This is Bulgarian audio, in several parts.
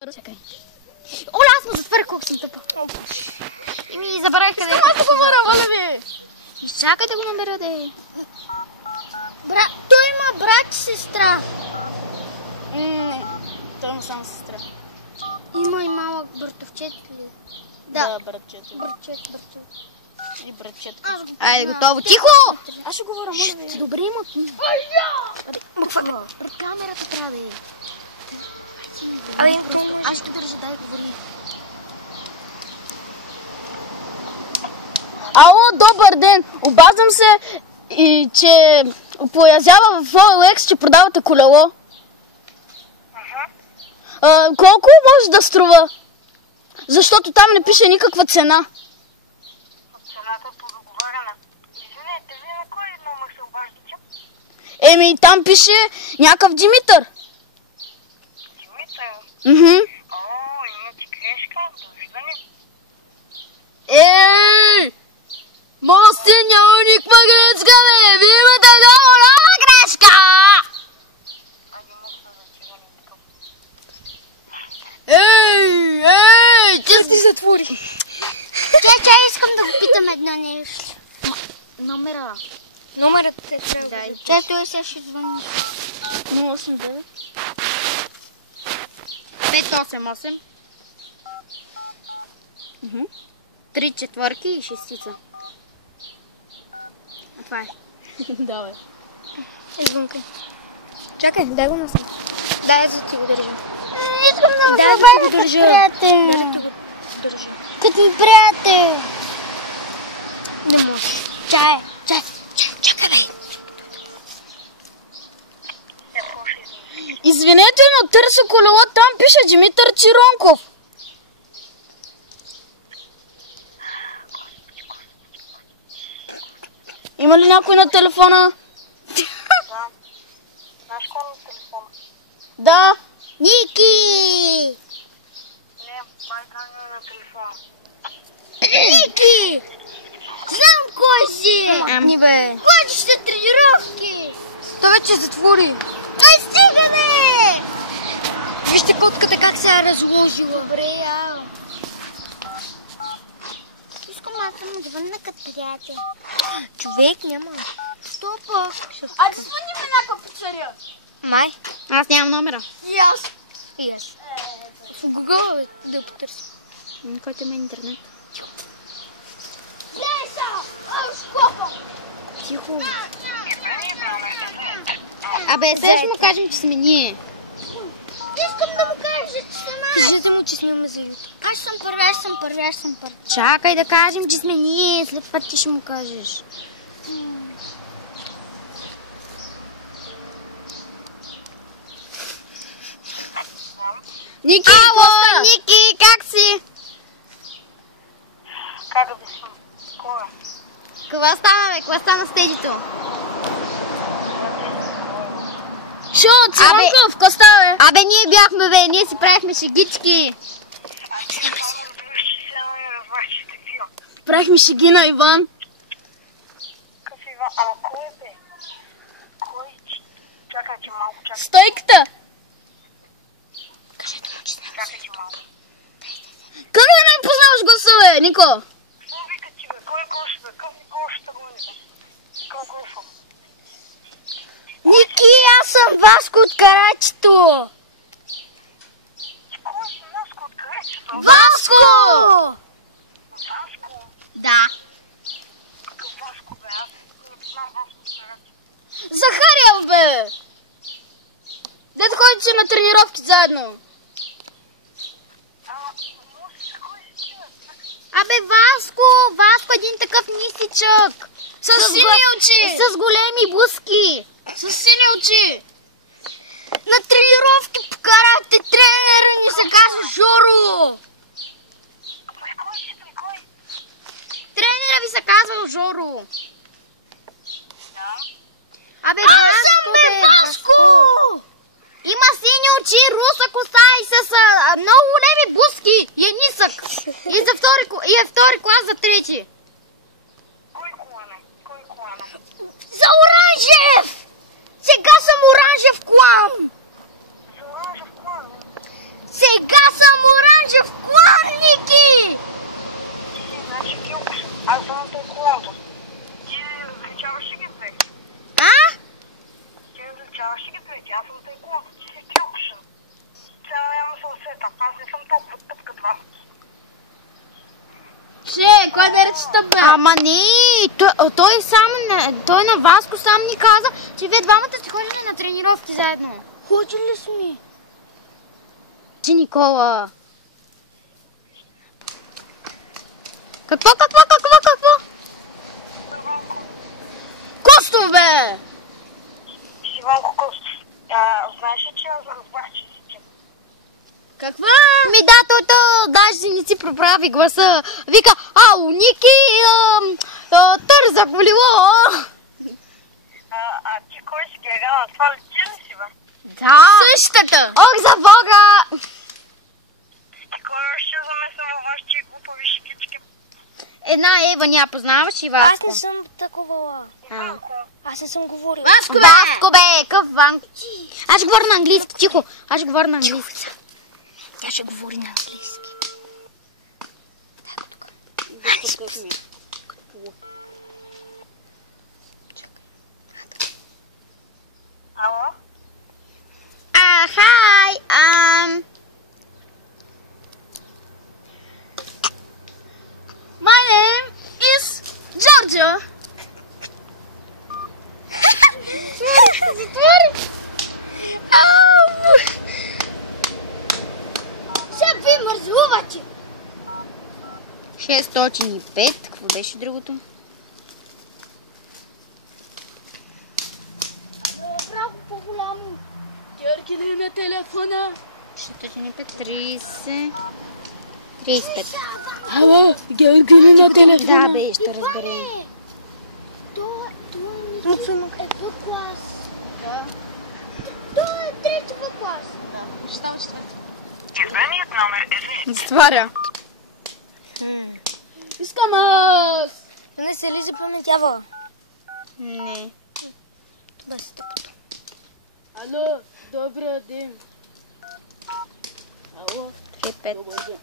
Чакай. Оля, аз му затваря колко съм тъпа. И ми забравих къде. Искам аз да говоря, моля ви. Изчакай да го намеря, де. Той има брат и сестра. Не, той има само сестра. Има и малък братовчет ли? Да, братчето. Братчет. И братчето. Айде, готово. Тихо! Аз ще говоря, моля ви. Добре, има. Пред камерата трябва да е. Абе, аз ще държа, дай говори. Ало, добър ден! Обаждам се, и че поязява в OLX, че продавате колело. Колко може да струва? Защото там не пише никаква цена. Цената е по-договорена. Извинете, вие на кой номер се обаждате? Еми, там пише някакъв Димитър. Димитър? Имате грешка. Довиждане. Ей! Мости няма никаква грешка, бе! Вие имате много голяма грешка! Ей! Ти си затвори. Чай, искам да го питам едно нещо. Номера. Номерът е трябва. Дай. Чай, той сега ще звъни. 089 588. 3 четвърки и шестица. А това е. Давай. Извънкай. Чакай, дай го насам. Дай, за ти го държа. Искам да Дай го да ти го забавя държа. приятел. Като ми приятел. Не можеш. Чай. Чакай, бе. Извинете, но търся колело, там пише Димитър Чиронков. Има ли някой на телефона? Да. Знаеш кой на телефона? Да. Ники! Не, майка не е на телефона. Ники! Знам кой си! Ни бе. Ходиш на тренировки! То вече затвори. Ай, стига, бе! Вижте котката как се е разложила. Добре, Искам аз да му звънна като приятел. Човек няма. Що пък? А да звъним някаква пицария. Май. Аз нямам номера. И аз. И аз. В Google да потърся. Който има интернет. Леса! Ау, шкопа! Тихо. Абе, сега ще му кажем, че сме ние. Искам да му кажа, че сме нас. Кажете му, че снимаме за YouTube. Аз съм първи. Чакай да кажем, че сме ние. След това ти ще му кажеш. Ники, Ало, Ники, как си? Как да съм? Кой е? Каква стана, бе? Каква стана с тедито? Шо, Чиронков, какво става, бе? Абе, ние бяхме, бе. Ние си правихме шегички. Правихме шеги на Иван. Какъв Иван? Ама кой е, бе? Кой? Чакайте малко, Стойката. чакайте малко. Как да не познаваш гласа, бе, Нико? Какво викате, бе? Кой гош, бе? Какъв гош ще го не, бе? Какъв гош? Ники, аз съм Васко от карачето. Кой си Васко от карачето? Васко! Васко? Да. Какъв Васко, бе? Аз не знам Васко от карачето. Захария, бе. Дето ходите на тренировки заедно. Кой си, бе? Абе, Васко, един такъв нисичък. С сини очи. С големи буски. С сини очи. На тренировки по карате тренера ни се казва Жоро. Кой си, бе? Кой? Тренера ви се казва Жоро. Да. Абе, Аз съм, бе, бе, Васко! Има сини очи, руса коса и с много големи буски. И е нисък. И е втори клас за трети. Кой колана? Кой колана? За Оранжев! Сега съм Оранжев клан! За оранжев колана? Сега Мечта, бе. Ама не, той на Васко сам ни каза, че вие двамата сте ходили на тренировки заедно. Ходили сме. Ти, Никола. Какво? Костов, бе. Иванко Костов. Знаеш ли, че аз разбрах, че си ти? Каква? Да, той даже си не си проправи гласа. Вика, ау, Ники, търза колело. Ти кой си герала? Това ли ти ли си, бе? Да. Същата. Ох, за Бога. Ти кой ще замесва във вашите глупави шикички? Една Ева ня познаваш и Васко. Аз не съм такова. Иванко. Аз не съм говорил. Васко, бе. Васко, бе, къв Ванко. Аз ще говоря на английски, тихо. Аз ще говоря на английски. Тя ще говори на английски. Ало? Hi, My name is Georgia. Сега ви мързувате. 605. Какво беше другото? Право по-голямо. Георги ли на телефона? 605, 30, 35. Ало, Георги ли на телефона? Да, бе, ще разберем. Това е в клас. Това е трети в клас. Избраният номер е за... Затваря. Искам аз. Не се ли запаметява? Не. Без Ало, добър ден. Ало, 35. добър ден.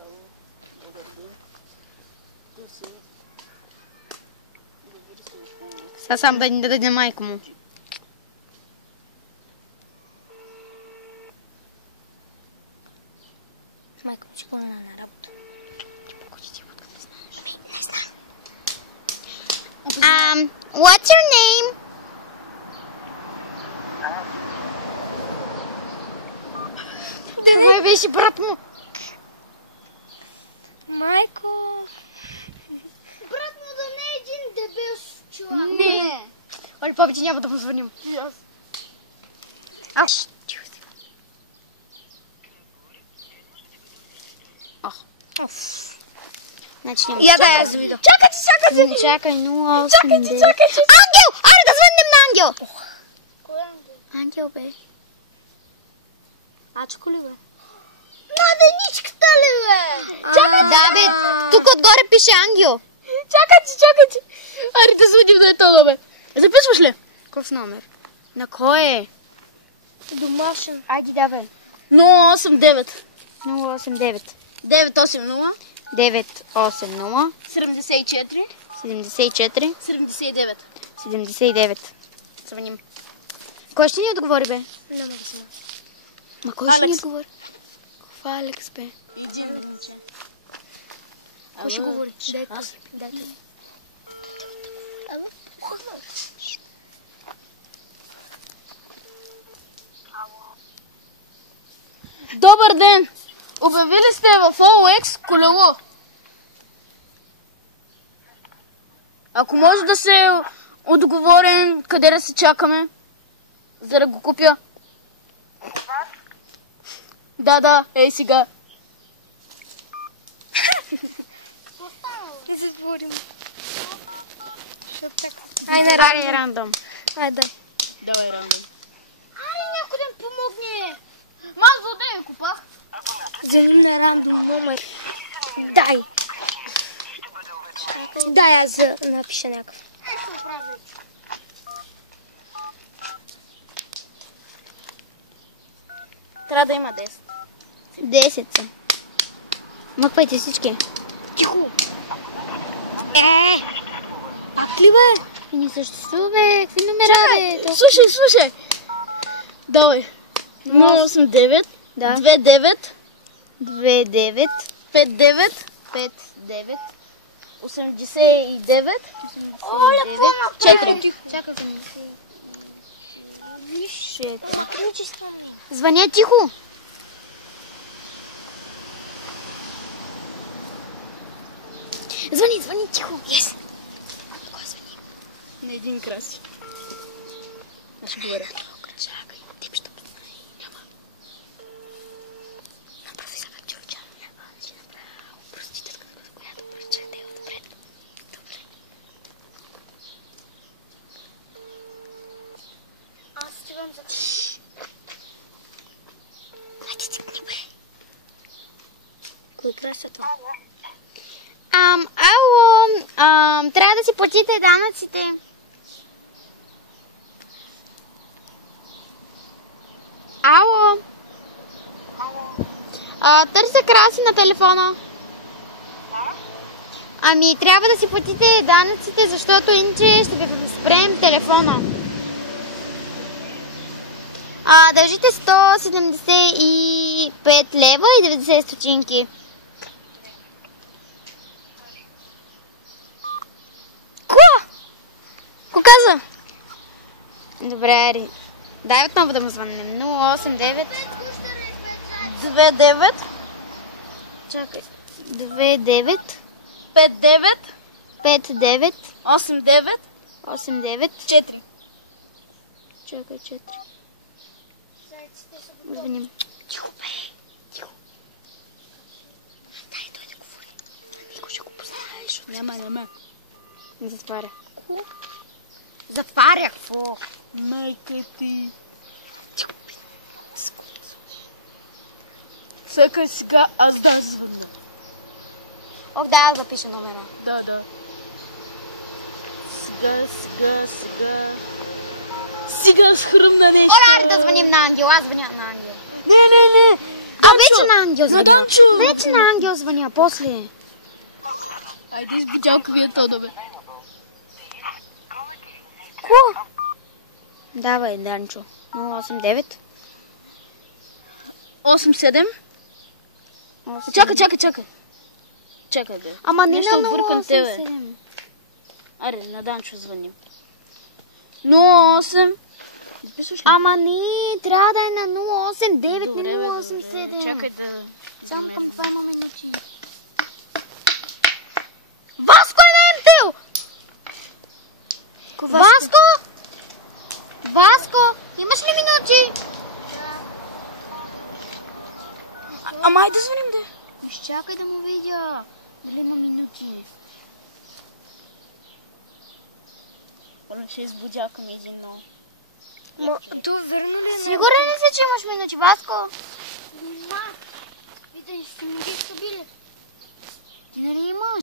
Ало, добър ден. Tu си. Сега сам да ни даде майка му. майка ми ще ходя на работа. What's your name? Това беше брат му. Майко. Брат му да не е един дебел човек. Не. Оли, повече няма да му звъним. Аш. Значи няма. Я да я завида. Чакайте. Не чакай, 08. Чакайте. Ангел! Аре да звъннем на Ангел! Кой е Ангел? Ангел, бе. Ачко ли бе? Младеничката ли бе? Да, бе, тук отгоре пише Ангел. Чакайте. Аре да звъним да е това, бе. Записваш ли? Какъв номер? На кой е? Домашен. Айде, да, бе. 089 089 980 980 74 74 79. 79. Звъним. Кой ще ни отговори, бе? Няма да знам. Ма кой ще ни отговори? Каква Алекс, бе? Един миниче. Кой ще говори? Дайте. Добър ден! Обявили сте в OLX колело. Ако може да се отговорим къде да се чакаме, за да го купя. Да, ей сега. Да се говорим. Айде, рандом. Айде. Давай, рандом. Ай, някой да ми помогне. Мазо, да ми купа. Зели на рандом номер. Дай. Дай, аз напиша някакъв. Трябва да има 10. 10 са. Мъквайте всички. Тихо. Пак ли, бе? И не съществува, бе. Какви номера, бе? То- Слушай. Давай. 089 Да. 29 29 59 5, 9, 89, Оля, 4. Чакай за ми. 4. Звъня тихо. Звъни тихо. Yes. Кой звъни? На един краси. Аз ще говоря. Чакай, ти ще познай. Няма. Направи сега Джорджа. Ще направя простителката, която прочете отпред. Добре. Аз стигам за... Хайде стигни, бе. Кой краса това? Ало, трябва да си платите данъците. Ало. Търся Краси на телефона. Ами, трябва да си платите данъците, защото иначе ще ви спрем телефона. Дължите 175 лева и 90 стотинки. Ко каза? Добре, дай отново да му звъннем. 089 2-9, Чакай. 29 5-9, 59 8-9, 89 4. Чакай, 4. Звъним. Тихо, бе. Тихо. Дай той да говори. Никой ще го познаеш. Няма. Не затваря. Затваря, какво? Майка ти. Тихо, бе. Всяка сега аз да звънна. Ох, да, аз запиша номера. Да. Сега схръмна нещо. Оля, да звъним на Ангел. Аз звъня на Ангел. Не. Вече на Ангел звъня. Данчо. Вече на Ангел звъня. После. Айде с будялка ви от това, бе. Ко? Давай, Данчо. 089 8-7. 8. Чакай. Чакай, бе. Ама не Нещо на объркам тебе. 087. Аре, на Данчо звъним. 08. Записваш ли? Ама не, трябва да е на 089, не 087. Чакай да... Само към 2 минути. Васко е на МТЛ! Васко, имаш ли минути? Ама айде звъним, да. Изчакай да му видя. Дали има минути? Оля, ще избудялка ми един много. Това верно ли е? Сигурен ли си, че имаш минути, Васко? Нима. Видя, ще ми ги били. Ти нали имаш?